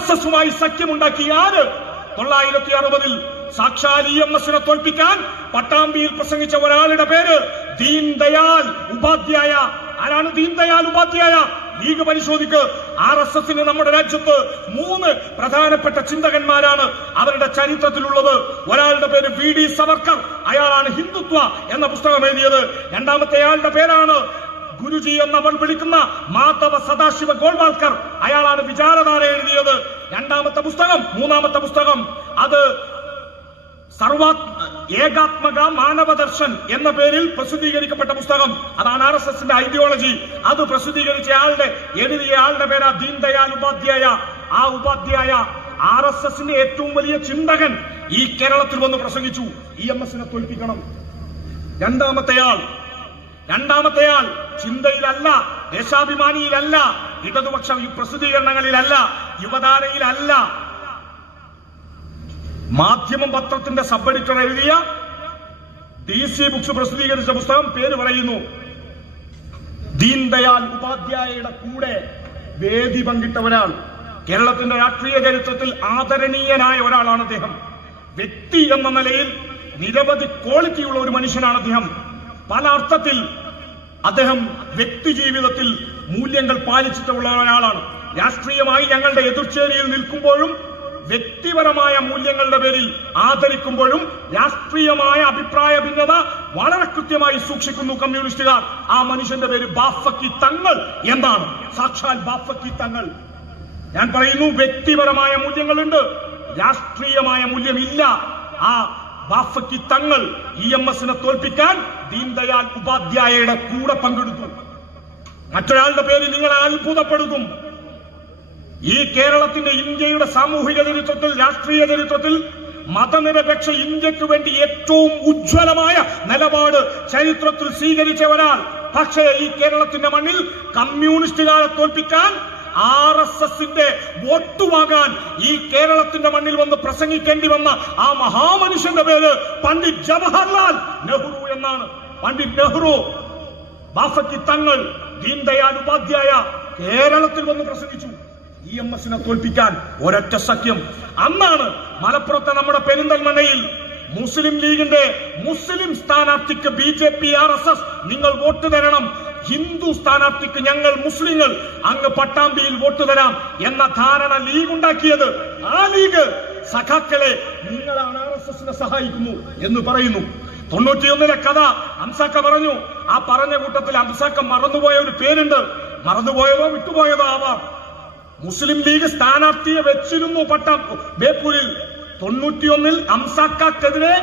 RSSുമായി സഖ്യമുണ്ടാക്കിയ ആര്? 960 സാക്ഷാൽ EMSനെ തോൽപ്പിക്കാൻ പട്ടാമ്പിയിൽ പ്രസംഗിച്ച ഒരാളുടെ പേര് ദീൻ ദയാൽ ഉപാധ്യായ. ആരാണ് ദീൻ ദയാൽ ഉപാധ്യായ? ലീഗ് പരിശോധിക്ക്. RSSന് നമ്മുടെ രാജ്യത്ത് 3 പ്രധാനപ്പെട്ട ചിന്തകന്മാരാണ് അവരുടെ ചരിത്രത്തിലുള്ളത്. ഒരാളുടെ പേര് VD സവർക്കർ, അയാളാണ് ഹിന്ദുത്വ എന്ന പുസ്തകം എഴുതിയത്. രണ്ടാമത്തെയാളുടെ പേരാണ് ഗുരുജി എന്നവൾ വിളിക്കുന്ന മാധവ സദാശിവ ഗോൾവാൾക്കർ, അയാളാണ് വിചാരധാര എഴുതിയത്. മൂന്നാമത്തെ പുസ്തകം അത് ഏകാത്മക മാനവദർശൻ എന്ന പേരിൽ പ്രസിദ്ധീകരിക്കപ്പെട്ട പുസ്തകം. അതാണ് RSSന്റെ ഐഡിയോളജി. അത് എഴുതിയ ആളുടെ പേരാ ദീൻ ദയാൽ ഉപാധ്യായ. ആ ഉപാധ്യായ RSSന്റെ ഏറ്റവും വലിയ ചിന്തകൻ ഈ കേരളത്തിൽ വന്ന് പ്രസംഗിച്ചു, EMSനെ തോൽപ്പിക്കണം. രണ്ടാമത്തെയാൾ ചിന്തയിലല്ല, ദേശാഭിമാനിയിലല്ല, ഇടതുപക്ഷ പ്രസിദ്ധീകരണങ്ങളിലല്ല, യുവധാരയിലല്ല, മാധ്യമം പത്രത്തിന്റെ സബ് എഡിറ്റർ എഴുതിയ DC ബുക്സ് പ്രസിദ്ധീകരിച്ച പുസ്തകം പേര് പറയുന്നു. ദീൻ ദയാൽ ഉപാധ്യായയുടെ കൂടെ വേദി പങ്കിട്ട ഒരാൾ, കേരളത്തിന്റെ രാഷ്ട്രീയ ചരിത്രത്തിൽ ആദരണീയനായ ഒരാളാണ് അദ്ദേഹം. വ്യക്തി എന്ന നിലയിൽ നിരവധി ക്വാളിറ്റിയുള്ള ഒരു മനുഷ്യനാണ് അദ്ദേഹം. പല അർത്ഥത്തിൽ അദ്ദേഹം വ്യക്തി ജീവിതത്തിൽ മൂല്യങ്ങൾ പാലിച്ചിട്ടുള്ള ഒരാളാണ്. രാഷ്ട്രീയമായി ഞങ്ങളുടെ എതിർചേരിയിൽ നിൽക്കുമ്പോഴും വ്യക്തിപരമായ മൂല്യങ്ങളുടെ പേരിൽ ആദരിക്കുമ്പോഴും രാഷ്ട്രീയമായ അഭിപ്രായ ഭിന്നത വളരെ കൃത്യമായി സൂക്ഷിക്കുന്നു കമ്മ്യൂണിസ്റ്റുകാർ. ആ മനുഷ്യന്റെ പേര് ബാഫക്കി തങ്ങൾ എന്നാണ്. സാക്ഷാൽ ബാഫക്കി തങ്ങൾ. ഞാൻ പറയുന്നു, വ്യക്തിപരമായ മൂല്യങ്ങളുണ്ട്, രാഷ്ട്രീയമായ മൂല്യമില്ല. ആ ബാഫക്കി തങ്ങൾ EMSനെ തോൽപ്പിക്കാൻ ദീൻ ദയാൽ ഉപാധ്യായയുടെ കൂടെ പങ്കെടുത്തു. മറ്റൊരാളുടെ പേര് നിങ്ങളെ അത്ഭുതപ്പെടുത്തും. ഈ കേരളത്തിന്റെ ഇന്ത്യയുടെ സാമൂഹിക ചരിത്രത്തിൽ, രാഷ്ട്രീയ ചരിത്രത്തിൽ മതനിരപേക്ഷ ഇന്ത്യക്ക് വേണ്ടി ഏറ്റവും ഉജ്ജ്വലമായ നിലപാട് ചരിത്രത്തിൽ സ്വീകരിച്ച ഒരാൾ. പക്ഷേ ഈ കേരളത്തിന്റെ മണ്ണിൽ കമ്മ്യൂണിസ്റ്റുകാരെ തോൽപ്പിക്കാൻ, RSSന്റെ വോട്ട് വാങ്ങാൻ ഈ കേരളത്തിന്റെ മണ്ണിൽ വന്ന് പ്രസംഗിക്കേണ്ടി വന്ന ആ മഹാമനുഷ്യന്റെ പേര് പണ്ഡിറ്റ് ജവഹർലാൽ നെഹ്റു എന്നാണ്. പണ്ഡിറ്റ് നെഹ്റു, ബാഫക്കി തങ്ങൾ, ദീൻ ദയാൽ ഉപാധ്യായ കേരളത്തിൽ വന്ന് പ്രസംഗിച്ചു. EMSനെ തോൽപ്പിക്കാൻ ഒരൊറ്റ സഖ്യം. അന്നാണ് മലപ്പുറത്തെ നമ്മുടെ പെരിന്തൽമണ്ണയിൽ മുസ്ലിം ലീഗിന്റെ മുസ്ലിം സ്ഥാനാർത്ഥിക്ക് BJP RSS നിങ്ങൾ വോട്ട് തരണം, ഹിന്ദു സ്ഥാനാർത്ഥിക്ക് ഞങ്ങൾ മുസ്ലിങ്ങൾ അങ്ങ് പട്ടാമ്പിയിൽ വോട്ട് തരാം എന്ന ധാരണ ലീഗ് ഉണ്ടാക്കിയത്. ആ ലീഗ് സഖാക്കളെ നിങ്ങളാണ് RSSനെ സഹായിക്കുന്നു എന്ന് പറയുന്നു. 91 കഥ അംസാക്ക പറഞ്ഞു. ആ പറഞ്ഞ കൂട്ടത്തിൽ അംസാക്ക മറന്നുപോയ ഒരു പേരുണ്ട്. മറന്നുപോയതോ വിട്ടുപോയതോ ആവാം. മുസ്ലിം ലീഗ് സ്ഥാനാർത്ഥിയെ വെച്ചിരുന്നു ബേപ്പൂരിൽ. 91 അംസാക്കെതിരെ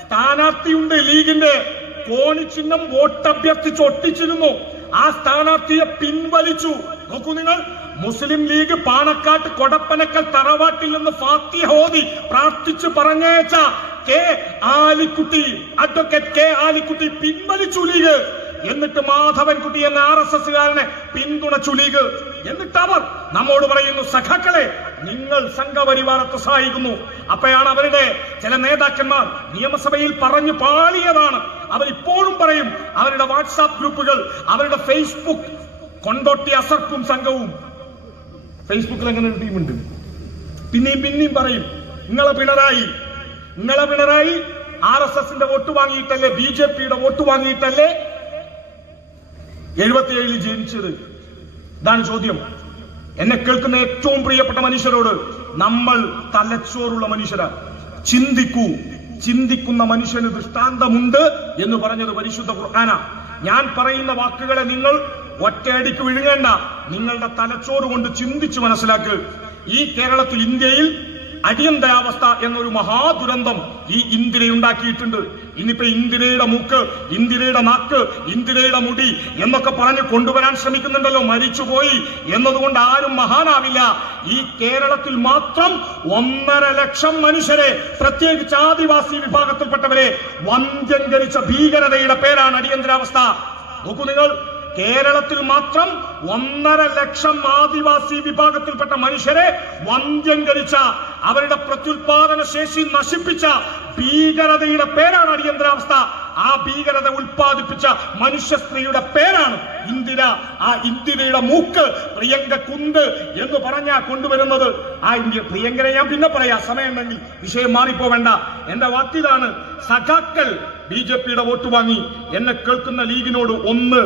സ്ഥാനാർത്ഥിയുണ്ട്. ലീഗിന്റെ കോണിച്ചിഹ്നം വോട്ടഭ്യർത്ഥിച്ച് ഒട്ടിച്ചിരുന്നു. ആ സ്ഥാനാർത്ഥിയെ പിൻവലിച്ചു. നോക്കൂ നിങ്ങൾ, മുസ്ലിം ലീഗ് പാണക്കാട്ട് കൊടപ്പനക്കൽ തറവാട്ടിൽ നിന്ന് ഫാത്തിഹ ഓതി പ്രാർത്ഥിച്ച് പറഞ്ഞയച്ച അഡ്വക്കേറ്റ് കെ ആലിക്കുട്ടി പിൻവലിച്ചു ലീഗ്. എന്നിട്ട് മാധവൻകുട്ടി എന്ന RSSകാരനെ പിന്തുണച്ചു ലീഗ്. എന്നിട്ട് അവർ നമ്മോട് പറയുന്നു, സഖാക്കളെ നിങ്ങൾ സംഘപരിവാരത്തെ സഹായിക്കുന്നു. അപ്പോഴാണ് അവരുടെ ചില നേതാക്കന്മാർ നിയമസഭയിൽ പറഞ്ഞു പാളിയതാണ്. അവരിപ്പോഴും പറയും. അവരുടെ വാട്സാപ്പ് ഗ്രൂപ്പുകൾ, അവരുടെ ഫേസ്ബുക്ക്, കൊണ്ടോട്ടി അസർക്കും സംഘവും ഫേസ്ബുക്കിൽ അങ്ങനെ ഒരു ടീമുണ്ട്. പിന്നെയും പറയും, നിങ്ങളെ പിണറായി RSSന്റെ വോട്ട് വാങ്ങിയിട്ടല്ലേ, BJPയുടെ വോട്ട് വാങ്ങിയിട്ടല്ലേ 77 ജനിച്ചത്? ഇതാണ് ചോദ്യം. എന്നെ കേൾക്കുന്ന ഏറ്റവും പ്രിയപ്പെട്ട മനുഷ്യരോട്, നമ്മൾ തലച്ചോറുള്ള മനുഷ്യരാണ്. ചിന്തിക്കുന്ന മനുഷ്യന് ദൃഷ്ടാന്തമുണ്ട് എന്ന് പറഞ്ഞത് പരിശുദ്ധ ഖുർആനാ. ഞാൻ പറയുന്ന വാക്കുകളെ നിങ്ങൾ ഒറ്റയടിക്ക് വിഴുങ്ങേണ്ട. നിങ്ങളുടെ തലച്ചോറ് കൊണ്ട് ചിന്തിച്ച് മനസ്സിലാക്ക്. ഈ കേരളത്തിൽ, ഇന്ത്യയിൽ അടിയന്തരാവസ്ഥ എന്നൊരു മഹാദുരന്തം ഈ ഇന്ദിരയുണ്ടാക്കിയിട്ടുണ്ട്. ഇന്നിപ്പോ ഇന്ദിരയുടെ മൂക്ക്, ഇന്ദിരയുടെ നാക്ക്, ഇന്ദിരയുടെ മുടി എന്നൊക്കെ പറഞ്ഞ് കൊണ്ടുവരാൻ ശ്രമിക്കുന്നുണ്ടല്ലോ. മരിച്ചുപോയി എന്നതുകൊണ്ട് ആരും മഹാനാവില്ല. ഈ കേരളത്തിൽ മാത്രം 1.5 ലക്ഷം മനുഷ്യരെ, പ്രത്യേകിച്ച് ആദിവാസി വിഭാഗത്തിൽപ്പെട്ടവരെ വന്ധ്യംകരിച്ച ഭീകരതയുടെ പേരാണ് അടിയന്തരാവസ്ഥ. നോക്കൂ നിങ്ങൾ, കേരളത്തിൽ മാത്രം 1.5 ലക്ഷം ആദിവാസി വിഭാഗത്തിൽപ്പെട്ട മനുഷ്യരെ വന്ധ്യംകരിച്ച, അവരുടെ പ്രത്യുൽപാദന ശേഷി നശിപ്പിച്ച ഭീകരതയുടെ പേരാണ് അടിയന്തരാവസ്ഥ. ആ ഭീകരത ഉൽപ്പാദിപ്പിച്ച മനുഷ്യ സ്ത്രീയുടെ പേരാണ് ഇന്ദിര. ആ ഇന്ദിരയുടെ മൂക്ക് പ്രിയങ്ക കുന്ത് എന്ന് പറഞ്ഞാ കൊണ്ടുവരുന്നത്. ആ പ്രിയങ്കരെ ഞാൻ പിന്നെ പറയാം, സമയമുണ്ടെങ്കിൽ, വിഷയം മാറിപ്പോവേണ്ട. എന്റെ വാക്കിതാണ്, സഖാക്കൾ BJPയുടെ വോട്ട് വാങ്ങി. എന്നെ കേൾക്കുന്ന ലീഗിനോട് 1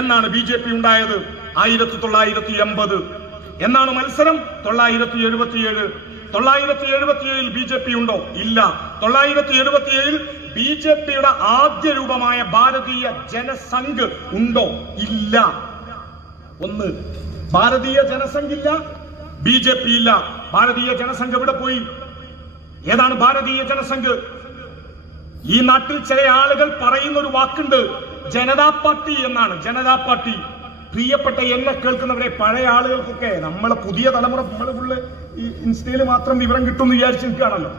എന്നാണ് BJP ഉണ്ടായത് 1980. എന്നാണ് മത്സരം? 977. 977 BJP ഉണ്ടോ? ഇല്ല. 977 BJPയുടെ ആദ്യ രൂപമായ ഭാരതീയ ജനസംഘ് ഉണ്ടോ? ഇല്ല. 1. ഭാരതീയ ജനസംഘ് ഇല്ല, BJP ഇല്ല. ഭാരതീയ ജനസംഘ് എവിടെ പോയി? ഏതാണ് ഭാരതീയ ജനസംഘ്? ഈ നാട്ടിൽ ചില ആളുകൾ പറയുന്ന ഒരു വാക്കുണ്ട്, ജനതാ പാർട്ടി എന്നാണ്. ജനതാ പാർട്ടി. പ്രിയപ്പെട്ട എന്നെ കേൾക്കുന്നവരെ, പഴയ ആളുകൾക്കൊക്കെ, നമ്മളെ പുതിയ തലമുറ, നമ്മള് ഫുള്ള് ഈ ഇൻസ്റ്റയിൽ മാത്രം വിവരം കിട്ടും എന്ന് വിചാരിച്ച് നിൽക്കുകയാണല്ലോ.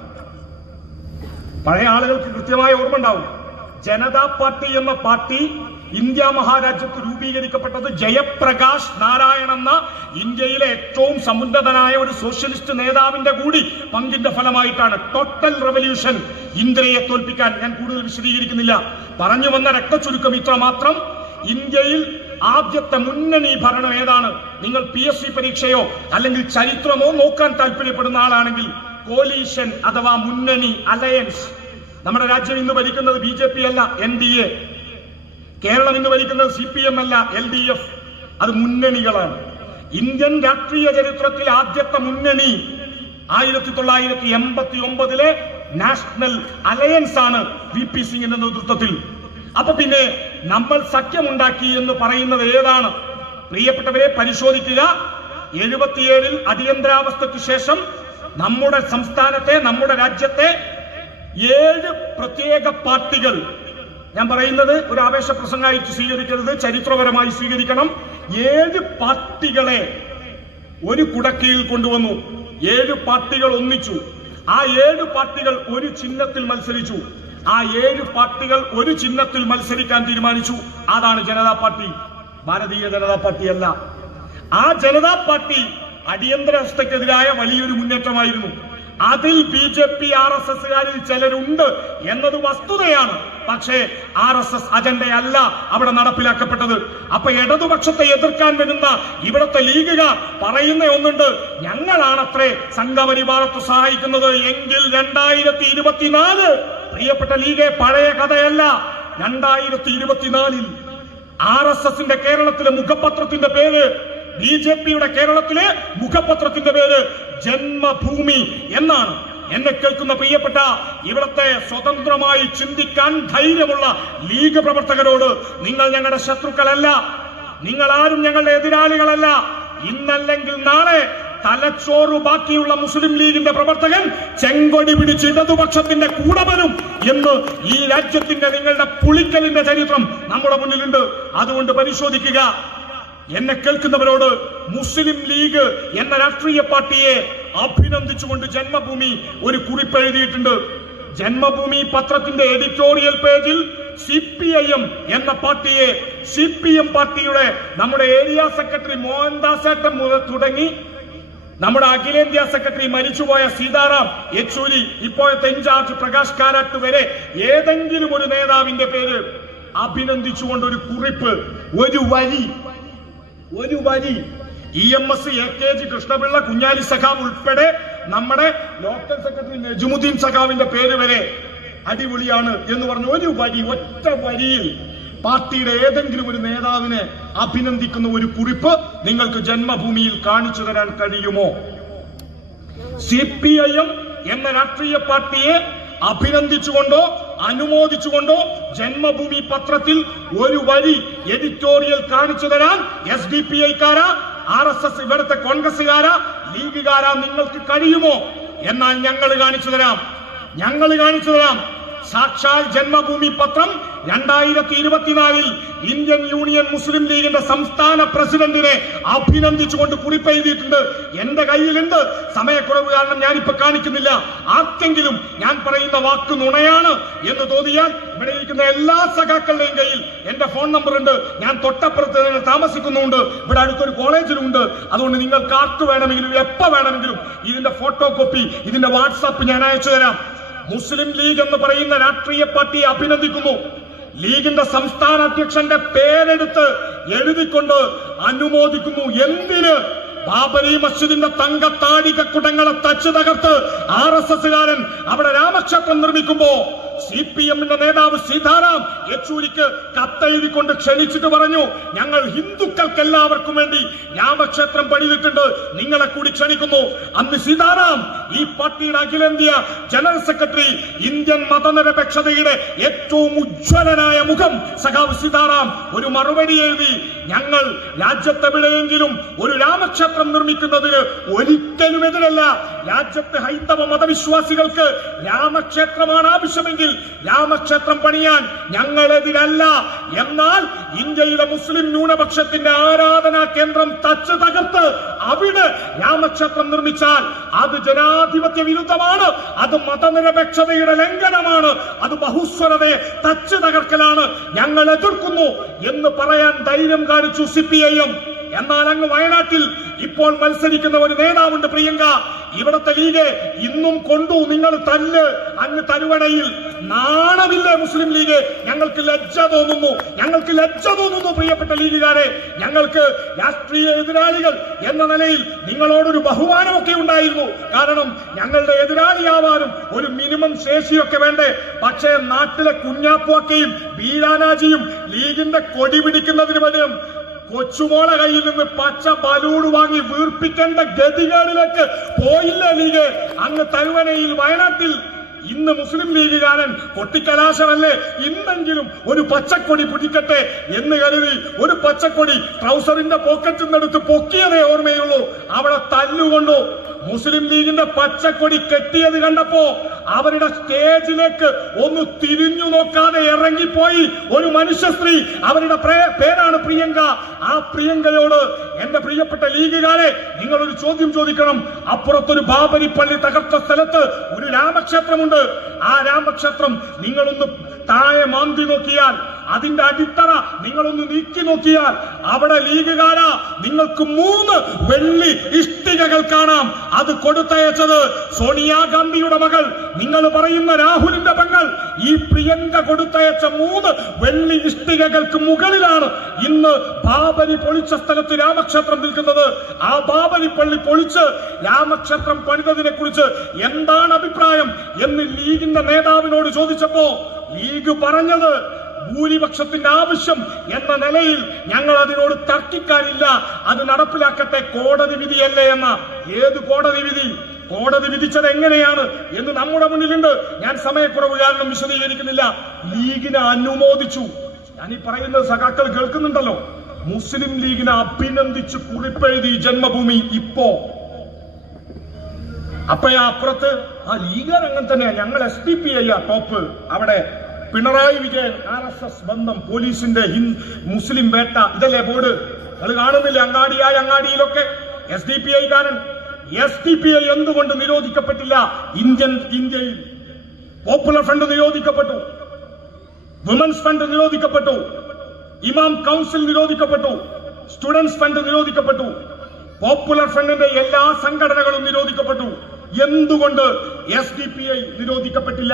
പഴയ ആളുകൾക്ക് കൃത്യമായ ഓർമ്മ ഉണ്ടാവും. ജനതാ പാർട്ടി എന്ന പാർട്ടി ഇന്ത്യ മഹാരാജ്യത്ത് രൂപീകരിക്കപ്പെട്ടത് ജയപ്രകാശ് നാരായൺ എന്ന ഇന്ത്യയിലെ ഏറ്റവും സമുന്നതനായ ഒരു സോഷ്യലിസ്റ്റ് നേതാവിന്റെ കൂടി പങ്കിന്റെ ഫലമായിട്ടാണ്. ടോട്ടൽ റെവല്യൂഷൻ, ഇന്ത്യയെ തോൽപ്പിക്കാൻ. ഞാൻ കൂടുതൽ വിശദീകരിക്കുന്നില്ല. പറഞ്ഞു വന്ന രക്തചുരുക്കം ഇത്ര മാത്രം. ഇന്ത്യയിൽ ആദ്യത്തെ മുന്നണി ഭരണം ഏതാണ്? നിങ്ങൾ PSC പരീക്ഷയോ അല്ലെങ്കിൽ ചരിത്രമോ നോക്കാൻ താല്പര്യപ്പെടുന്ന ആളാണെങ്കിൽ, കോലീഷൻ അഥവാ മുന്നണി, അലയൻസ്. നമ്മുടെ രാജ്യം ഇന്ന് ഭരിക്കുന്നത് BJP അല്ല, NDA. കേരളം ഇന്ന് ഭരിക്കുന്നത് CPM അല്ല, LDF. അത് മുന്നണികളാണ്. ഇന്ത്യൻ രാഷ്ട്രീയ ചരിത്രത്തിൽ ആദ്യത്തെ മുന്നണി 1989 നാഷണൽ അലയൻസ് ആണ്, VP സിംഗിന്റെ നേതൃത്വത്തിൽ. അപ്പൊ പിന്നെ നമ്മൾ സഖ്യമുണ്ടാക്കി എന്ന് പറയുന്നത് ഏതാണ്? പ്രിയപ്പെട്ടവരെ, പരിശോധിക്കുക. 77 അടിയന്തരാവസ്ഥയ്ക്ക് ശേഷം നമ്മുടെ സംസ്ഥാനത്തെ, നമ്മുടെ രാജ്യത്തെ 7 പ്രത്യേക പാർട്ടികൾ, ഞാൻ പറയുന്നത് ഒരു ആവേശ പ്രസംഗമായിട്ട് സ്വീകരിക്കരുത്, ചരിത്രപരമായി സ്വീകരിക്കണം. 7 പാർട്ടികളെ ഒരു കുടക്കീഴിൽ കൊണ്ടുവന്നു. 7 പാർട്ടികൾ ഒന്നിച്ചു. ആ 7 പാർട്ടികൾ ഒരു ചിഹ്നത്തിൽ മത്സരിച്ചു. ആ 7 പാർട്ടികൾ ഒരു ചിഹ്നത്തിൽ മത്സരിക്കാൻ തീരുമാനിച്ചു. അതാണ് ജനതാ പാർട്ടി. ഭാരതീയ ജനതാ പാർട്ടി അല്ല. ആ ജനതാ പാർട്ടി അടിയന്തരാവസ്ഥക്കെതിരായ വലിയൊരു മുന്നേറ്റമായിരുന്നു. അതിൽ BJP RSSകാരിൽ ചിലരുണ്ട് എന്നത് വസ്തുതയാണ്. പക്ഷേ RSS അജണ്ടയല്ല അവിടെ നടപ്പിലാക്കപ്പെട്ടത്. അപ്പൊ ഇടതുപക്ഷത്തെ എതിർക്കാൻ വരുന്ന ഇവിടത്തെ ലീഗുകാർ പറയുന്ന ഒന്നുണ്ട്, ഞങ്ങളാണത്രേ സംഘപരിവാരത്തെ സഹായിക്കുന്നത് എങ്കിൽ 2024, പ്രിയപ്പെട്ട ലീഗെ, പഴയ കഥയല്ല. 2024 RSSന്റെ കേരളത്തിലെ മുഖപത്രത്തിന്റെ പേര്, BJPയുടെ കേരളത്തിലെ മുഖപത്രത്തിന്റെ പേര് ജന്മഭൂമി എന്നാണ്. എന്നെ കേൾക്കുന്ന പ്രിയപ്പെട്ട ഇവിടത്തെ സ്വതന്ത്രമായി ചിന്തിക്കാൻ ധൈര്യമുള്ള ലീഗ് പ്രവർത്തകരോട്, നിങ്ങൾ ഞങ്ങളുടെ ശത്രുക്കളല്ല, നിങ്ങൾ ആരും ഞങ്ങളുടെ എതിരാളികളല്ല. ഇന്നല്ലെങ്കിൽ നാളെ തലച്ചോറ് ബാക്കിയുള്ള മുസ്ലിം ലീഗിന്റെ പ്രവർത്തകൻ ചെങ്കൊടി പിടിച്ച് ഇടതുപക്ഷത്തിന്റെ കൂടെ വരും എന്ന് ഈ രാജ്യത്തിന്റെ, നിങ്ങളുടെ പുളിക്കലിന്റെ ചരിത്രം നമ്മുടെ മുന്നിലുണ്ട്. അതുകൊണ്ട് പരിശോധിക്കുക. എന്നെ കേൾക്കുന്നവരോട്, മുസ്ലിം ലീഗ് എന്ന രാഷ്ട്രീയ പാർട്ടിയെ അഭിനന്ദിച്ചുകൊണ്ട് ജന്മഭൂമി ഒരു കുറിപ്പ് എഴുതിയിട്ടുണ്ട്. ജന്മഭൂമി പത്രത്തിന്റെ എഡിറ്റോറിയൽ പേജിൽ CPIM എന്ന പാർട്ടിയെ, CPM പാർട്ടിയുടെ നമ്മുടെ ഏരിയ സെക്രട്ടറി മോഹൻദാസേട്ടൻ മുതൽ തുടങ്ങി നമ്മുടെ അഖിലേന്ത്യാ സെക്രട്ടറി മരിച്ചുപോയ സീതാറാം യെച്ചൂരി, ഇപ്പോഴത്തെ ഇൻചാർജ് പ്രകാശ് കാരാട്ട് വരെ ഏതെങ്കിലും ഒരു നേതാവിന്റെ പേര് അഭിനന്ദിച്ചുകൊണ്ട് ഒരു കുറിപ്പ്, ഒരു വരി. EMS, AKG കൃഷ്ണപിള്ള, കുഞ്ഞാലി സഖാവ് ഉൾപ്പെടെ നമ്മുടെ ലോക്കൽ സെക്രട്ടറി നജുമുദ്ദീൻ സഖാവിന്റെ പേര് വരെ അടിപൊളിയാണ് എന്ന് പറഞ്ഞു ഒരു വരി, ഒറ്റ വരിയിൽ പാർട്ടിയുടെ ഏതെങ്കിലും ഒരു നേതാവിനെ അഭിനന്ദിക്കുന്ന ഒരു കുറിപ്പ് നിങ്ങൾക്ക് ജന്മഭൂമിയിൽ കാണിച്ചു തരാൻ കഴിയുമോ? CPIM എന്ന രാഷ്ട്രീയ പാർട്ടിയെ അഭിനന്ദിച്ചുകൊണ്ടോ അനുമോദിച്ചുകൊണ്ടോ ജന്മഭൂമി പത്രത്തിൽ ഒരു വരി എഡിറ്റോറിയൽ കാണിച്ചു തരാൻ SDPI-ക്കാരാ, RSS ഇവിടുത്തെ കോൺഗ്രസുകാരാ, ലീഗുകാരാ നിങ്ങൾക്ക് കഴിയുമോ? എന്നാൽ ഞങ്ങൾ കാണിച്ചു തരാം. സാക്ഷാൽ ജന്മഭൂമി പത്രം 2024 ഇന്ത്യൻ യൂണിയൻ മുസ്ലിം ലീഗിന്റെ സംസ്ഥാന പ്രസിഡന്റിനെ അഭിനന്ദിച്ചുകൊണ്ട് കുറിപ്പ് എഴുതിയിട്ടുണ്ട്. എന്റെ കയ്യിലുണ്ട്. സമയക്കുറവ് കാരണം ഞാനിപ്പോ കാണിക്കുന്നില്ല. ആർക്കെങ്കിലും ഞാൻ പറയുന്ന വാക്ക് നുണയാണ് എന്ന് തോന്നിയാൽ ഇവിടെ ഇരിക്കുന്ന എല്ലാ സഖാക്കളുടെയും കയ്യിൽ എന്റെ ഫോൺ നമ്പർ ഉണ്ട്. ഞാൻ തൊട്ടപ്പുറത്ത് തന്നെ താമസിക്കുന്നുണ്ട്. ഇവിടെ അടുത്തൊരു കോളേജിലുണ്ട്. അതുകൊണ്ട് നിങ്ങൾക്ക് ആർക്ക് വേണമെങ്കിലും എപ്പോ വേണമെങ്കിലും ഇതിന്റെ ഫോട്ടോ കോപ്പി, ഇതിന്റെ വാട്സാപ്പ് ഞാൻ അയച്ചു തരാം. മുസ്ലിം ലീഗ് എന്ന് പറയുന്ന രാഷ്ട്രീയ പാർട്ടിയെ അഭിനന്ദിക്കുന്നു. ലീഗിന്റെ സംസ്ഥാന അധ്യക്ഷന്റെ പേരെടുത്ത് എഴുതിക്കൊണ്ട് അനുമോദിക്കുന്നു. എന്തിന്? ബാബരി മസ്ജിദിന്റെ തങ്കത്താടികക്കുടങ്ങളെ തച്ചു തകർത്ത് RSSകാരൻ അവിടെ രാമക്ഷേത്രം നിർമ്മിക്കുമ്പോ CPMന്റെ നേതാവ് സീതാറാം യെച്ചൂരിക്ക് കത്തെഴുതിക്കൊണ്ട് ക്ഷണിച്ചിട്ട് പറഞ്ഞു, ഞങ്ങൾ ഹിന്ദുക്കൾക്ക് എല്ലാവർക്കും വേണ്ടി രാമക്ഷേത്രം പണിതിട്ടുണ്ട്, നിങ്ങളെ കൂടി ക്ഷണിക്കുന്നു. അന്ന് സീതാറാം ഈ പാർട്ടിയുടെ അഖിലേന്ത്യാ ജനറൽ സെക്രട്ടറി, ഇന്ത്യൻ മതനിരപേക്ഷതയുടെ ഏറ്റവും ഉജ്ജ്വലനായ മുഖം സഖാവ് സീതാറാം ഒരു മറുപടി എഴുതി, ഞങ്ങൾ രാജ്യത്തെവിടെയെങ്കിലും ഒരു രാമക്ഷേത്രം നിർമ്മിക്കുന്നതിന് ഒരിക്കലും എതിരല്ല. രാജ്യത്തെ ഹൈന്ദവ മതവിശ്വാസികൾക്ക് രാമക്ഷേത്രമാണ് ആവശ്യമെങ്കിൽ രാമക്ഷേത്രം പണിയാൻ ഞങ്ങളെതിരല്ല. എന്നാൽ ഇന്ത്യയിലെ മുസ്ലിം ന്യൂനപക്ഷത്തിന്റെ ആരാധനാ കേന്ദ്രം തച്ചു തകർത്ത് അവിടെ രാമക്ഷേത്രം നിർമ്മിച്ചാൽ അത് ജനാധിപത്യ വിരുദ്ധമാണ്, അത് മതനിരപേക്ഷതയുടെ ലംഘനമാണ്, അത് ബഹുസ്വരതയെ തച്ചു തകർക്കലാണ്, ഞങ്ങൾ എതിർക്കുന്നു എന്ന് പറയാൻ ധൈര്യം കാണിച്ചു CPIM. എന്നാൽ അങ്ങ് വയനാട്ടിൽ ഇപ്പോൾ മത്സരിക്കുന്ന ഒരു നേതാവുണ്ട്, പ്രിയങ്ക. ഇവിടത്തെ ലീഗ് ഇന്നും കൊണ്ടു നിങ്ങൾ തല്ല് അങ്ങ് തരുവണയിൽ. നാണമില്ലേ മുസ്ലിം ലീഗ്? ഞങ്ങൾക്ക് ലജ്ജ തോന്നുന്നു, ഞങ്ങൾക്ക് ലജ്ജ തോന്നുന്നു പ്രിയപ്പെട്ട ലീഗുകാരെ. ഞങ്ങൾക്ക് രാഷ്ട്രീയ എതിരാളികൾ എന്ന നിലയിൽ നിങ്ങളോടൊരു ബഹുമാനമൊക്കെ ഉണ്ടായിരുന്നു. കാരണം ഞങ്ങളുടെ എതിരാളിയാവാനും ഒരു മിനിമം ശേഷിയൊക്കെ വേണ്ടേ. പക്ഷേ നാട്ടിലെ കുഞ്ഞാപ്പുവക്കയും ബീരാനാജിയും ലീഗിന്റെ കൊടി പിടിക്കുന്നതിന് പകരം കൊച്ചുമോളെ കയ്യിൽ നിന്ന് പച്ച ബലൂട് വാങ്ങി വീർപ്പിക്കേണ്ട ഗതികേടിലേക്ക് പോയില്ലേ ലീഗ്? അങ്ങ് തരുവനയിൽ വയനാട്ടിൽ ഇന്ന് മുസ്ലിം ലീഗുകാരൻ പൊട്ടിക്കലാശമല്ലേ, ഇന്നെങ്കിലും ഒരു പച്ചക്കൊടി പിടിക്കട്ടെ എന്ന് കരുതി ഒരു പച്ചക്കൊടി ട്രൗസറിന്റെ പോക്കറ്റിൽ നിന്നെടുത്ത് പൊക്കിയതേ ഓർമ്മയുള്ളൂ. അവിടെ തല്ലുകൊണ്ടു. മുസ്ലിം ലീഗിന്റെ പച്ചക്കൊടി കെട്ടിയത് കണ്ടപ്പോ അവരുടെ സ്റ്റേജിലേക്ക് ഒന്ന് തിരിഞ്ഞു നോക്കാതെ ഇറങ്ങിപ്പോയി ഒരു മനുഷ്യ സ്ത്രീ. അവരുടെ പേരാണ് പ്രിയങ്ക. ആ പ്രിയങ്കയോട് എന്റെ പ്രിയപ്പെട്ട ലീഗുകാരെ നിങ്ങളൊരു ചോദ്യം ചോദിക്കണം. അപ്പുറത്തൊരു ബാബരി പള്ളി തകർത്ത സ്ഥലത്ത് ഒരു രാമക്ഷേത്രമുണ്ട്. ആ രാമക്ഷേത്രം നിങ്ങളൊന്ന് താഴെ മാന്തി നോക്കിയാൽ, അതിന്റെ അടിത്തറ നിങ്ങളൊന്ന് നീക്കി നോക്കിയാൽ അവിടെ ലീഗുകാരാ നിങ്ങൾക്ക് 3 വെള്ളി ഇഷ്ടികകൾ കാണാം. അത് കൊടുത്തയച്ചത് സോണിയാഗാന്ധിയുടെ മകൾ, നിങ്ങൾ പറയുന്ന രാഹുലിന്റെ പെങ്ങൾ. ഈ പ്രിയങ്ക കൊടുത്തയച്ച 3 വെള്ളി ഇഷ്ടികകൾക്ക് മുകളിലാണ് ഇന്ന് ബാബരി പൊളിച്ച സ്ഥലത്ത് രാമക്ഷേത്രം നിൽക്കുന്നത്. ആ ബാബരി പള്ളി പൊളിച്ച് രാമക്ഷേത്രം പണിതതിനെ കുറിച്ച് എന്താണ് അഭിപ്രായം എന്ന് ലീഗിന്റെ നേതാവിനോട് ചോദിച്ചപ്പോ ലീഗ് പറഞ്ഞത്, ഭൂരിപക്ഷത്തിന്റെ ആവശ്യം എന്ന നിലയിൽ ഞങ്ങൾ അതിനോട് തർക്കിക്കാനില്ല, അത് നടപ്പിലാക്കട്ടെ, കോടതി വിധിയല്ലേ എന്ന. ഏത് കോടതി വിധി? കോടതി വിധിച്ചത് എങ്ങനെയാണ് എന്ന് നമ്മുടെ മുന്നിലുണ്ട്. ഞാൻ സമയക്കുറവ് കാരണം വിശദീകരിക്കുന്നില്ല. ലീഗിനെ അനുമോദിച്ചു. ഞാൻ ഈ പറയുന്നത് സഖാക്കൾ കേൾക്കുന്നുണ്ടല്ലോ. മുസ്ലിം ലീഗിനെ അഭിനന്ദിച്ച് കുറിപ്പെഴുതി ജന്മഭൂമി. ഇപ്പോ അപ്പഴാ അപ്പുറത്ത് ആ ലീഗർ അങ്ങനെ തന്നെയാ, ഞങ്ങൾ SDPI ടോപ്പ്. അവിടെ പിണറായി വിജയൻ RSS ബന്ധം, പോലീസിന്റെ മുസ്ലിം വേട്ട, ഇതല്ലേ ബോർഡ്? അത് കാണുന്നില്ല അങ്ങാടിയിലൊക്കെ SDPI കാരൻ. SDPI എന്തുകൊണ്ട് നിരോധിക്കപ്പെട്ടില്ല? ഇന്ത്യയിൽ പോപ്പുലർ ഫ്രണ്ട് നിരോധിക്കപ്പെട്ടു, വിമൻസ് ഫണ്ട് നിരോധിക്കപ്പെട്ടു, ഇമാം കൗൺസിൽ നിരോധിക്കപ്പെട്ടു, സ്റ്റുഡൻസ് ഫണ്ട് നിരോധിക്കപ്പെട്ടു, പോപ്പുലർ ഫ്രണ്ടിന്റെ എല്ലാ സംഘടനകളും നിരോധിക്കപ്പെട്ടു. എന്തുകൊണ്ട് SDPI നിരോധിക്കപ്പെട്ടില്ല?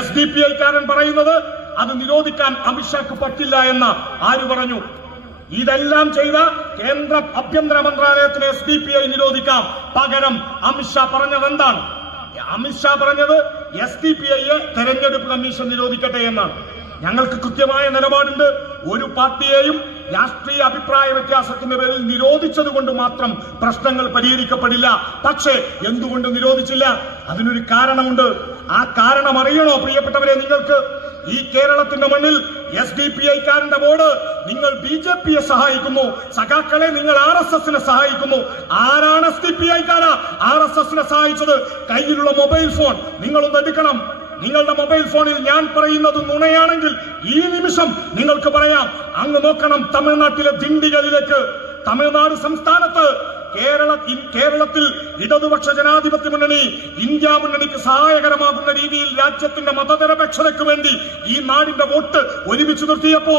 SDPI കാരൻ പറയുന്നത് അത് നിരോധിക്കാൻ അമിത്ഷാക്ക് പറ്റില്ല എന്ന. ആര് പറഞ്ഞു? ഇതെല്ലാം ചെയ്ത കേന്ദ്ര ആഭ്യന്തര മന്ത്രാലയത്തിന് SDPI നിരോധിക്കാം. പകരം അമിത്ഷാ പറഞ്ഞത് എന്താണ്? അമിത്ഷാ പറഞ്ഞത് SDPIയെ തെരഞ്ഞെടുപ്പ് കമ്മീഷൻ നിരോധിക്കട്ടെ എന്നാണ്. ഞങ്ങൾക്ക് കൃത്യമായ നിലപാടുണ്ട്. ഒരു പാർട്ടിയെയും രാഷ്ട്രീയ അഭിപ്രായ വ്യത്യാസത്തിന്റെ പേരിൽ നിരോധിച്ചത് കൊണ്ട് മാത്രം പ്രശ്നങ്ങൾ പരിഹരിക്കപ്പെടില്ല. പക്ഷേ എന്തുകൊണ്ട് നിരോധിച്ചില്ല? അതിനൊരു കാരണമുണ്ട്. ആ കാരണം അറിയണോ പ്രിയപ്പെട്ടവരെ നിങ്ങൾക്ക്? ഈ കേരളത്തിന്റെ മണ്ണിൽ SDPI കാരന്റെ ബോർഡ് നിങ്ങൾ BJPയെ സഹായിക്കുന്നു, സഖാക്കളെ നിങ്ങൾ RSSനെ സഹായിക്കുന്നു. ആരാണ് SDPI കാരാ RSSനെ സഹായിച്ചത്? കയ്യിലുള്ള മൊബൈൽ ഫോൺ നിങ്ങളൊന്ന് എടുക്കണം. നിങ്ങളുടെ മൊബൈൽ ഫോണിൽ ഞാൻ പറയുന്നത് നുണയാണെങ്കിൽ ഈ നിമിഷം നിങ്ങൾക്ക് പറയാം. അങ്ങ് നോക്കണം തമിഴ്നാട്ടിലെ ദിണ്ടികളിലേക്ക്. തമിഴ്നാട് സംസ്ഥാനത്ത് കേരളത്തിൽ ഇടതുപക്ഷ ജനാധിപത്യ മുന്നണി ഇന്ത്യ മുന്നണിക്ക് സഹായകരമാകുന്ന രീതിയിൽ രാജ്യത്തിന്റെ മതനിരപേക്ഷതയ്ക്ക് വേണ്ടി ഈ നാടിന്റെ വോട്ട് ഒരുമിച്ച് നിർത്തിയപ്പോ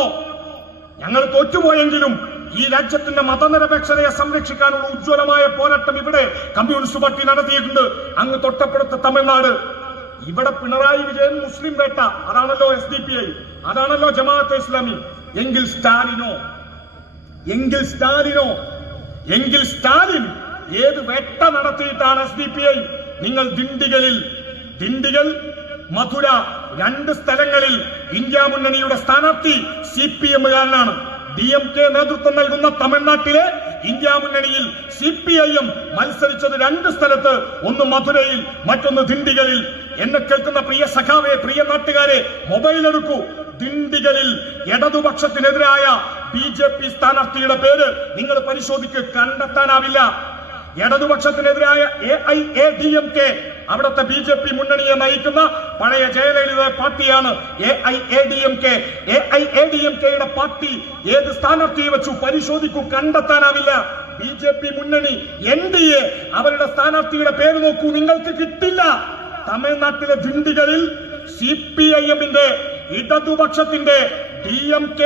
ഞങ്ങൾ തോറ്റുപോയെങ്കിലും ഈ രാജ്യത്തിന്റെ മതനിരപേക്ഷതയെ സംരക്ഷിക്കാനുള്ള ഉജ്ജ്വലമായ പോരാട്ടം ഇവിടെ കമ്മ്യൂണിസ്റ്റ് പാർട്ടി നടത്തിയിട്ടുണ്ട്. അങ്ങ് തൊട്ടപ്പുറത്ത് തമിഴ്നാട് ഇവിടെ പിണറായി വിജയൻ മുസ്ലിം വേട്ട, അതാണല്ലോ SDPI, അതാണല്ലോ ജമാഅത്തെ ഇസ്ലാമി. എങ്കിൽ സ്റ്റാലിൻ ഏത് വേട്ട നടത്തിയിട്ടാണ് SDPI? നിങ്ങൾ ദിണ്ടിഗൽ, മധുര, 2 സ്ഥലങ്ങളിൽ ഇന്ത്യ മുന്നണിയുടെ സ്ഥാനാർത്ഥി CPM-കാരനാണ്. DMK നേതൃത്വം നൽകുന്ന തമിഴ്നാട്ടിലെ ഇന്ത്യ മുന്നണിയിൽ CPIM മത്സരിച്ചത് 2 സ്ഥലത്ത്, ഒന്ന് മധുരയിൽ, മറ്റൊന്ന് ദിണ്ടിഗലിൽ. എന്നെ കേൾക്കുന്ന പ്രിയ സഖാവെ, പ്രിയ നാട്ടുകാരെ, മൊബൈൽ എടുക്കൂ. ദിണ്ടിഗലിൽ ഇടതുപക്ഷത്തിനെതിരായ BJP സ്ഥാനാർത്ഥിയുടെ പേര് നിങ്ങൾ പരിശോധിക്ക്, കണ്ടെത്താനാവില്ല. ഇടതുപക്ഷത്തിനെതിരായ AIADMK, അവിടുത്തെ BJP മുന്നണിയെ നയിക്കുന്ന പഴയ ജയലളിത പാർട്ടിയാണ് AIADMK. AIADMKയുടെ പാർട്ടി ഏത് സ്ഥാനാർത്ഥിയെ വെച്ചു പരിശോധിക്കൂ, കണ്ടെത്താനാവില്ല. BJP മുന്നണി NDA അവരുടെ സ്ഥാനാർത്ഥിയുടെ പേര് നോക്കൂ, നിങ്ങൾക്ക് കിട്ടില്ല. തമിഴ്നാട്ടിലെ ദിണ്ടിഗലിൽ CPIM-ന്റെ, ഇടതുപക്ഷത്തിന്റെ, DMK,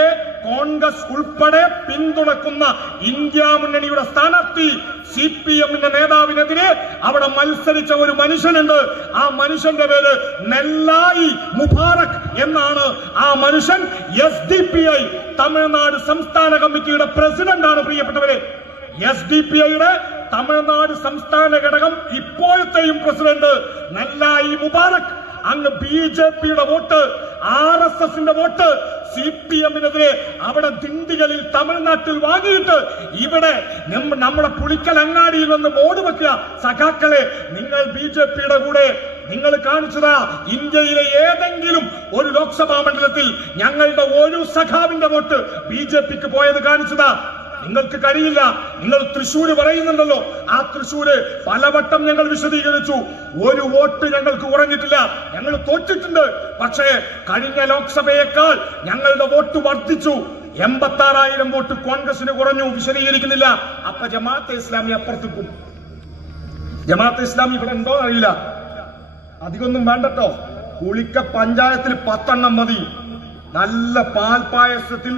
കോൺഗ്രസ് ഉൾപ്പെടെ പിന്തുണക്കുന്ന ഇന്ത്യ മുന്നണിയുടെ സ്ഥാനാർത്ഥി CPM-ന്റെ നേതാവിനെതിരെ അവിടെ മത്സരിച്ച ഒരു മനുഷ്യനുണ്ട്. ആ മനുഷ്യന്റെ പേര് നെല്ലായി മുബാറക് എന്നാണ്. ആ മനുഷ്യൻ SDPI തമിഴ്നാട് സംസ്ഥാന കമ്മിറ്റിയുടെ പ്രസിഡന്റാണ്. പ്രിയപ്പെട്ടവരെ, SDPI-യുടെ തമിഴ്നാട് സംസ്ഥാന ഘടകം ഇപ്പോഴത്തെയും പ്രസിഡന്റ് നെല്ലായി മുബാറക് അങ്ങ് BJP-യുടെ വോട്ട്, RSS-ന്റെ വോട്ട് CPM-നെതിരെ അവിടെ ദിണ്ടിഗലിൽ തമിഴ്നാട്ടിൽ വാങ്ങിയിട്ട് ഇവിടെ നമ്മുടെ പുളിക്കൽ അങ്ങാടിയിൽ വന്ന് ബോർഡ് വെക്കുക. സഖാക്കളെ, നിങ്ങൾ BJP-യുടെ കൂടെ നിങ്ങൾ കാണിച്ചതാ ഇന്ത്യയിലെ ഏതെങ്കിലും ഒരു ലോക്സഭാ മണ്ഡലത്തിൽ ഞങ്ങളുടെ ഒരു സഖാവിന്റെ വോട്ട് BJP-ക്ക് പോയത് കാണിച്ചതാ? നിങ്ങൾക്ക് കഴിയില്ല. നിങ്ങൾ തൃശ്ശൂര് പറയുന്നുണ്ടല്ലോ, ആ തൃശ്ശൂര് പലവട്ടം ഞങ്ങൾ വിശദീകരിച്ചു. ഒരു വോട്ട് ഞങ്ങൾക്ക് കുറഞ്ഞിട്ടില്ല, ഞങ്ങൾ തോറ്റിട്ടുണ്ട്. പക്ഷേ കഴിഞ്ഞ ലോക്സഭയേക്കാൾ ഞങ്ങളുടെ വോട്ട് വർദ്ധിച്ചു. 86,000 വോട്ട് കോൺഗ്രസിന് കുറഞ്ഞു. വിശദീകരിക്കുന്നില്ല. അപ്പൊ ജമാഅത്തെ ഇസ്ലാമി അപ്പുറത്തേക്കും. ജമാഅത്തെ ഇസ്ലാമി ഇവിടെ ഉണ്ടോ അറിയില്ല. അധികമൊന്നും വേണ്ടട്ടോ. കുളിക്ക പഞ്ചായത്തിൽ 10 എണ്ണം മതി. നല്ല പാൽപായസത്തിൽ